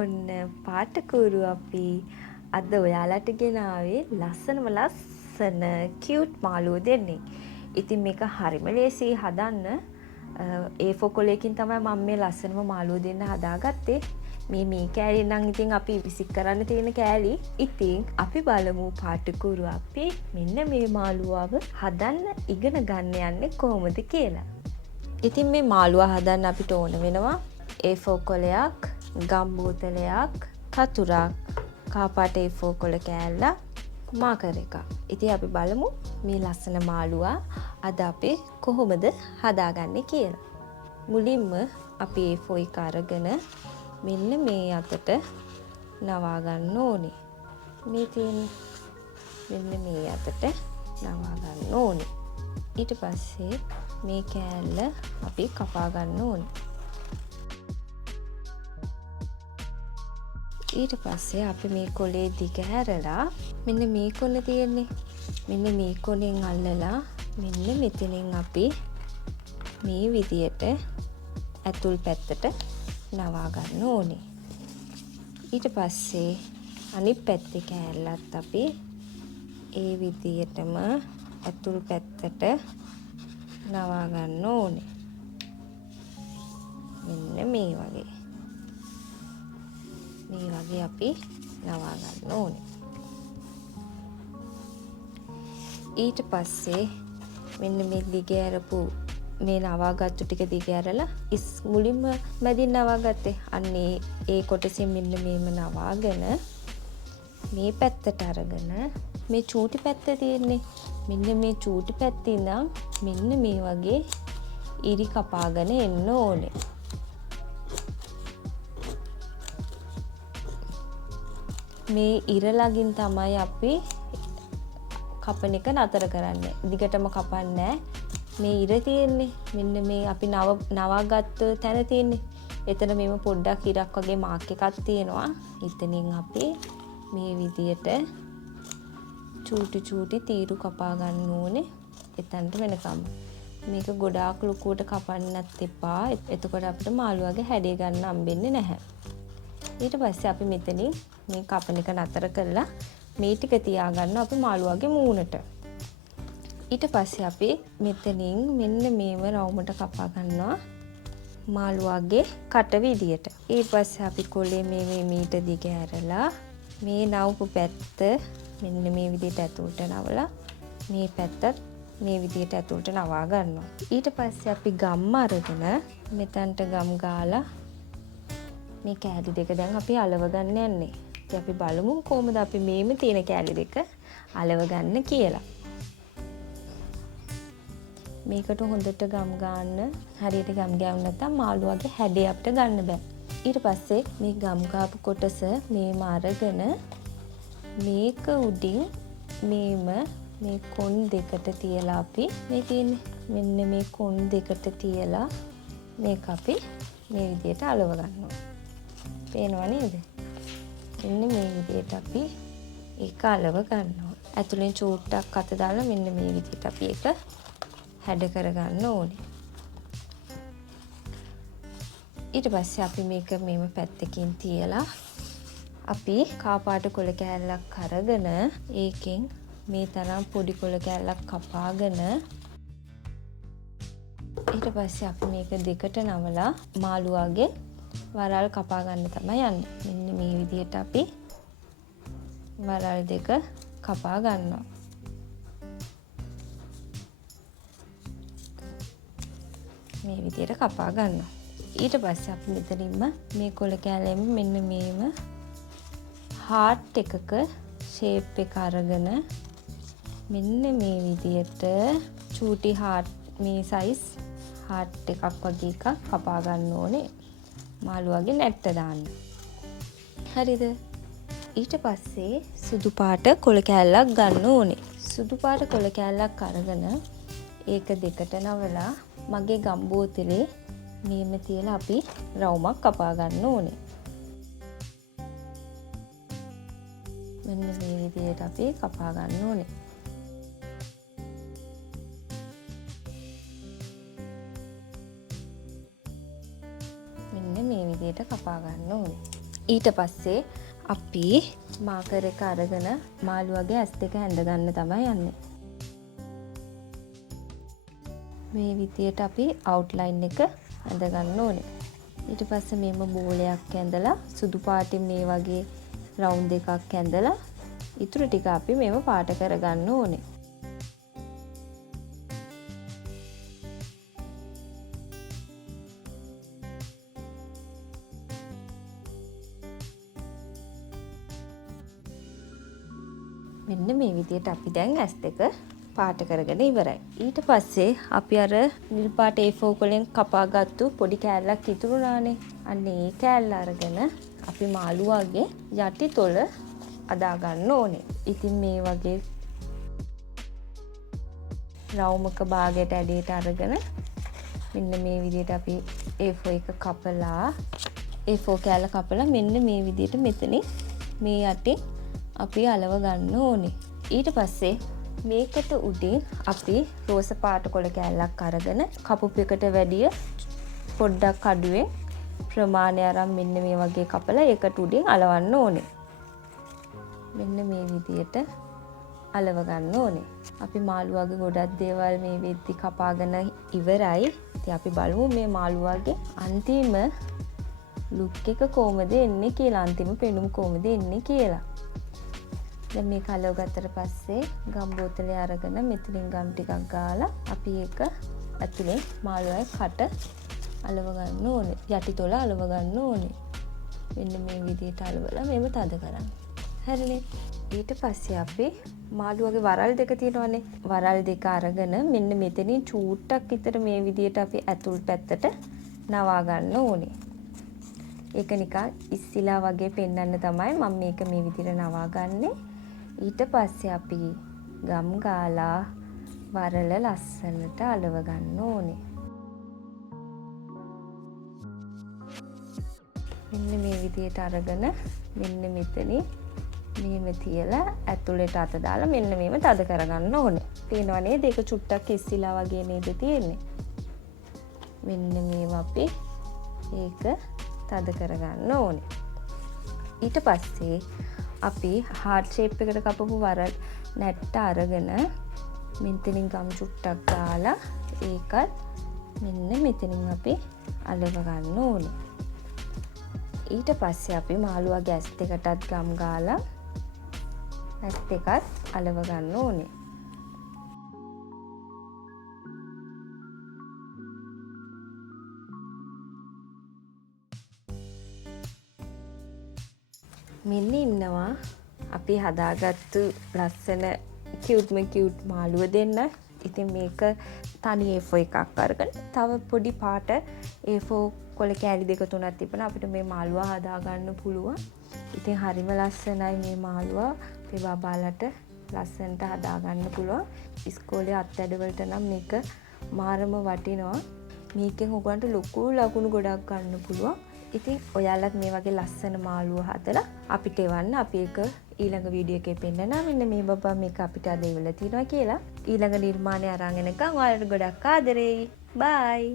ඔන්න පාටකూరు අපි අද ඔයාලට ගෙනාවේ ලස්සනම ලස්සන කියුට් මාළුවෝ දෙන්නේ. ඉතින් මේක හරිම ලේසියි හදන්න. A4 කොලයකින් තමයි මම මේ ලස්සනම මාළුවෝ දෙන්න හදාගත්තේ. මේ කෑලි නම් ඉතින් අපි විසික් කරන්න තියෙන කෑලි. ඉතින් අපි බලමු පාටකూరు අපි මෙන්න මේ මාළුවාව හදන්න ඉගෙන ගන්න යන්නේ කොහොමද කියලා. ඉතින් මේ මාළුවා හදන්න අපිට ඕන වෙනවා A4 කොලයක්, ගම් බෝතලයක්, කතුරක්, කාපාට A4 කොල කෑල්ලක්, මාකර් එකක්. ඉතින් අපි බලමු මේ ලස්සන මාළුවා අද අපි කොහොමද හදාගන්නේ කියලා. මුලින්ම අපි A4 එක අරගෙන මෙන්න මේ අතට නවා ගන්න ඕනේ. මේ තියෙන මෙන්න මේ අතට නවා ගන්න ඕනේ. ඊට පස්සේ මේ කෑල්ල අපි කපා ගන්න ඕනේ. ඊට පස්සේ අපි මේ කොලේ දිග හැරලා මෙන්න මේ කොන තියෙන්නේ. මෙන්න මේ කොනෙන් අල්ලලා මෙන්න මෙතනින් අපි මේ විදියට ඇතුල් පැත්තට නවා ගන්න ඕනේ. ඊට පස්සේ අනිත් පැත්තේ කෑල්ලත් අපි ඒ විදියටම ඇතුල් පැත්තට නවා ගන්න ඕනේ. මෙන්න මේ වගේ. මේ වගේ අපි නවා ගන්න ඕනේ. ඊට පස්සේ මෙන්න මේ දිග ඇරපු මේ නවාගත්තු ටික දිග ඇරලා මුලින්ම මැදින් නවාගත්තේ. අන්නේ ඒ කොටසින් මෙන්න මේම නවාගෙන මේ පැත්තට අරගෙන මේ චූටි පැත්ත තියෙන්නේ. මෙන්න මේ චූටි පැත්තේ ඉඳන් මෙන්න මේ වගේ ඉරි කපාගෙන එන්න ඕනේ. මේ ඉර ළඟින් තමයි අපි කපන එක නතර කරන්නේ. දිගටම කපන්නේ මේ ඉර තියෙන්නේ. මෙන්න මේ අපි නවාගත්ත තැන තියෙන්නේ. එතන මේව පොඩ්ඩක් ඉරක් වගේ මාක් එකක් තියෙනවා. එතනින් අපි මේ විදියට චූටි තීරු කපා ගන්න ඕනේ. එතනට වෙනකම්. මේක ගොඩාක් ලොකුවට කපන්නත් එපා. එතකොට අපිට මාළුවාගේ හැඩය ගන්න හම්බෙන්නේ නැහැ. ඊට පස්සේ අපි මෙතනින් මේ කපන එක නතර කරලා මේ ටික තියාගන්න අපි මාළුවාගේ මූණට. ඊට පස්සේ අපි මෙතනින් මෙන්න මේව රවුමට කපා ගන්නවා මාළුවාගේ කට විදියට. ඊට පස්සේ අපි කොලේ මේ මීට දිග ඇරලා මේ නවපු පැත්ත මෙන්න මේ විදියට ඇතුළට නවලා මේ පැත්තත් මේ විදියට ඇතුළට නවා ගන්නවා. ඊට පස්සේ අපි ගම් අරගෙන මෙතනට ගම් ගාලා මේ කෑලි දෙක දැන් අපි අලව ගන්න යන්නේ. ඉතින් අපි බලමු කොහොමද අපි මේම තියෙන කෑලි දෙක අලව ගන්න කියලා. මේකට හොඳට ගම් ගන්න. හරියට ගම් ගෑවුන නැත්නම් මාළුවාගේ හැඩය අපිට ගන්න බෑ. ඊට පස්සේ මේ ගම් ගාපු කොටස මේම අරගෙන මේක උඩින් මේ කොන් දෙකට තියලා අපි මේ තියෙන්නේ මෙන්න මේ කොන් දෙකට තියලා මේක අපි මේ විදියට අලව ගන්නවා. පේනව නේද? මෙන්න මේ විදියට අපි ඒක අලව ගන්නවා. ඇතුලෙන් චූට්ටක් අත දාලා මෙන්න මේ විදියට අපි ඒක හැඩ කරගන්න ඕනේ. ඊට පස්සේ අපි මේක මෙම පැත්තකින් තියලා අපි කාපාට කොළ කෑල්ලක් අරගෙන ඒකෙන් මේ තරම් පොඩි කොළ කෑල්ලක් කපාගෙන ඊට පස්සේ අපි මේක දෙකට නවලා මාළුවාගේ වරල් කපා ගන්න තමයි යන්නේ. මෙන්න මේ විදිහට අපි වරල් දෙක කපා ගන්නවා. මේ විදිහට කපා ගන්නවා. ඊට පස්සේ අපි මෙතනින්ම මේ කොළ කෑල්ලෙම මෙන්න මේම හાર્ට් එකක ෂේප් එක අරගෙන මෙන්න මේ විදිහට චූටි හાર્ට් මේ සයිස් හાર્ට් එකක් වගේ එකක් කපා ගන්න ඕනේ. මාළුවාගේ නැට්ට දාන්න. හරිද? ඊට පස්සේ සුදු පාට කොළ කෑල්ලක් ගන්න ඕනේ. සුදු පාට කොළ කෑල්ලක් අරගෙන ඒක දෙකට නවලා මගේ ගම් බෝතලේ මේම තියලා අපි රවුමක් කපා ගන්න ඕනේ. මෙන්න මේ විදිහට අපි කපා ගන්න ඕනේ. විදිහට කපා ගන්න ඕනේ. ඊට පස්සේ අපි මාකර් එක අරගෙන මාළුවගේ ඇස් දෙක හැඳ ගන්න තමයි යන්නේ. මේ විදිහට අපි අවුට්ලයින් එක ඇඳ ගන්න ඕනේ. ඊට පස්සේ මේම බෝලයක් ඇඳලා සුදු පාටින් මේ වගේ රවුන්ඩ් එකක් ඇඳලා ඉතුරු ටික අපි මේව පාට කරගන්න ඕනේ. මෙන්න මේ විදිහට අපි දැන් ඇස් දෙක පාට කරගෙන ඉවරයි. ඊට පස්සේ අපි අර නිල් පාට A4 කොලෙන් කපාගත්තු පොඩි කෑල්ලක් ඉතුරුනානේ. අන්න ඒ කෑල්ල අරගෙන අපි මාළුවාගේ යටි තොල අදා ගන්න ඕනේ. ඉතින් මේ වගේ රවුමක භාගයට ඇඩේට අරගෙන මෙන්න මේ විදිහට අපි A4 එක කපලා A4 කෑල්ල කපලා මෙන්න මේ විදිහට මෙතනින් මේ යටින් අපි අලව ගන්න ඕනේ. ඊට පස්සේ මේකට උඩින් අපි රෝස පාට කොළ කෑල්ලක් අරගෙන කපුපු එකට වැඩිය පොඩ්ඩක් අඩුවෙන් ප්‍රමාණය අරන් මෙන්න මේ වගේ කපලා ඒකට උඩින් අලවන්න ඕනේ. මෙන්න මේ විදියට අලව ගන්න ඕනේ. අපි මාළුවාගේ ගොඩක් දේවල් මේ වෙද්දි කපාගෙන ඉවරයි. ඉතින් අපි බලමු මේ මාළුවාගේ අන්තිම ලුක් එක කොහමද එන්නේ කියලා, අන්තිම පෙනුම කොහමද එන්නේ කියලා. දැන් මේක අලව ගත්තට පස්සේ ගම් බෝතලේ අරගෙන මෙතනින් ගම් ටිකක් ගාලා අපි ඒක ඇතුලේ මාළුවාගේ කට අලව ගන්න ඕනේ. යටිතොල අලව ගන්න ඕනේ. මෙන්න මේ විදිහට අලවලා මේව තද කරන්න. හරිනේ. ඊට පස්සේ අපි මාළුවාගේ වරල් දෙක තියෙනවානේ. වරල් දෙක අරගෙන මෙන්න මෙතනින් චූට්ටක් විතර මේ විදිහට අපි ඇතුල් පැත්තට නවා ගන්න ඕනේ. ඒක නිකන් ඉස්සිලා වගේ පෙන්වන්න තමයි මම මේක මේ විදිහට නවා ගන්නෙ. ඊට පස්සේ අපි ගම් ගාලා වරල ලස්සනට අලව ගන්න ඕනේ. මෙන්න මේ විදිහට අරගෙන මෙන්න මෙතනින් මෙහෙම තියලා ඇතුළට අත දාලා මෙන්න මේව තද කරගන්න ඕනේ. පේනවා නේද? ඒක චුට්ටක් ඉස්සිලා වගේ නේද තියෙන්නේ. මෙන්න මේව අපි ඒක තද කරගන්න ඕනේ. ඊට පස්සේ අපි හાર્ට් ෂේප් එකට කපපු වරල් නැට්ට අරගෙන මෙතනින් ගම් චුට්ටක් දාලා ඒකත් මෙන්න මෙතනින් අපි අලව ගන්න ඕනේ. ඊට පස්සේ අපි මාළුවාගේ ඇස් දෙකටත් ගම් ගාලා ඇස් දෙකත් අලව ගන්න ඕනේ. මෙන්න ඉන්නවා අපි හදාගත්තු ලස්සන කියුට් මාළුව දෙන්න. ඉතින් මේක තනි A4 එකක් අරගෙන තව පොඩි පාට A4 කොළ කෑලි දෙක තුනක් තිබුණා අපිට මේ මාළුවා හදාගන්න පුළුවන්. ඉතින් හරිම ලස්සනයි මේ මාළුවා. අපේ බබාලට ලස්සනට හදාගන්න පුළුවන්. ඉස්කෝලේ අත්වැඩවලට නම් මේක මාරම වටිනවා. මේකෙන් ඔයගොල්ලන්ට ලොකු ලකුණු ගොඩක් ගන්න පුළුවන්. ඉතින් ඔයාලත් මේ වගේ ලස්සන මාළුව හදලා අපිට එවන්න. අපි ඒක ඊළඟ වීඩියෝ එකේ පෙන්නනවා. මෙන්න මේ බබා මේක අපිට අද එවලා තියෙනවා කියලා. ඊළඟ නිර්මාණය අරන් එනකම් ඔයාලට ගොඩක් ආදරෙයි. බයි.